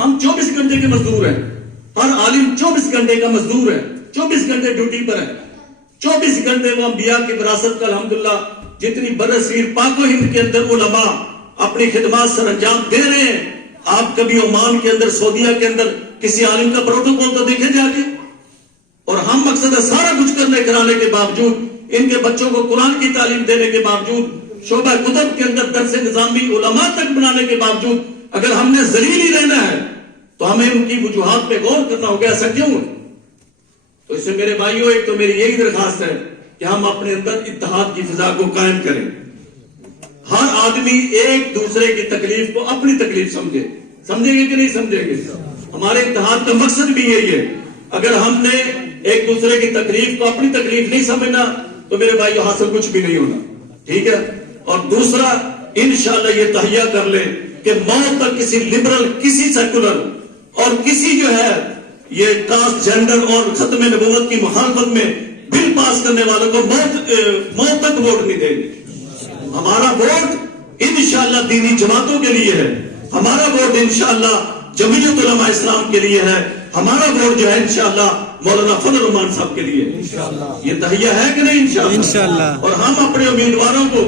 ہم 24 گھنٹے کے مزدور ہیں، ہر عالم 24 گھنٹے کا مزدور ہے، 24 گھنٹے ڈیوٹی پر ہے، 24 گھنٹے وہ انبیاء کی وراثت کا الحمدللہ جتنی برصغیر پاک و ہند کے اندر علماء اپنی خدمات سر انجام دے رہے ہیں۔ آپ کبھی عمان کے اندر، سعودیہ کے اندر کسی عالم کا پروٹوکول تو دیکھیں جا کے، اور ہم مقصد ہے سارا کچھ کرنے کرانے کے باوجود، ان کے بچوں کو قرآن کی تعلیم دینے کے باوجود، شعبہ کتب کے اندر درس نظامی علماء تک بنانے کے باوجود اگر ہم نے ذلیل ہی رہنا ہے تو ہمیں ان کی وجوہات پہ غور کرنا ہوگا، ایسا کیوں ہے؟ تو اس سے میرے بھائیوں، ایک تو میری یہی درخواست ہے کہ ہم اپنے اندر اتحاد کی فضا کو قائم کریں، ہر آدمی ایک دوسرے کی تکلیف کو اپنی تکلیف سمجھے گے کہ نہیں سمجھے گے؟ ہمارے اتحاد کا مقصد بھی یہی ہے۔ اگر ہم نے ایک دوسرے کی تکلیف کو اپنی تکلیف نہیں سمجھنا تو میرے بھائیوں حاصل کچھ بھی نہیں ہونا، ٹھیک ہے؟ اور دوسرا، انشاءاللہ یہ تہیہ کر لیں کہ موت تک کسی لبرل، کسی سیکولر اور کسی جو ہے یہ ٹرانس جینڈر اور ختم نبوت کی مخالفت میں بل پاس کرنے والوں کو موت تک ووٹ نہیں دیں گے۔ ہمارا ووٹ انشاءاللہ دینی جماعتوں کے لیے ہے، ہمارا ووٹ انشاءاللہ جمعیت علماء اسلام کے لیے ہے، ہمارا ووٹ جو ہے انشاءاللہ مولانا فضل الرحمان صاحب کے لیے ہے۔ یہ تہیہ ہے کہ نہیں انشاءاللہ؟ اور ہم اپنے امیدواروں کو،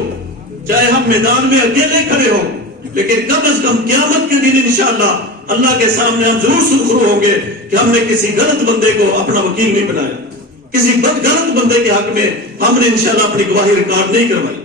چاہے ہم میدان میں اکیلے کھڑے ہوں، لیکن کم از کم قیامت کے دن انشاءاللہ اللہ کے سامنے ہم ضرور سرخرو ہوں گے کہ ہم نے کسی غلط بندے کو اپنا وکیل نہیں بنایا، کسی غلط بندے کے حق میں ہم نے انشاءاللہ اپنی گواہی ریکارڈ نہیں کروائی۔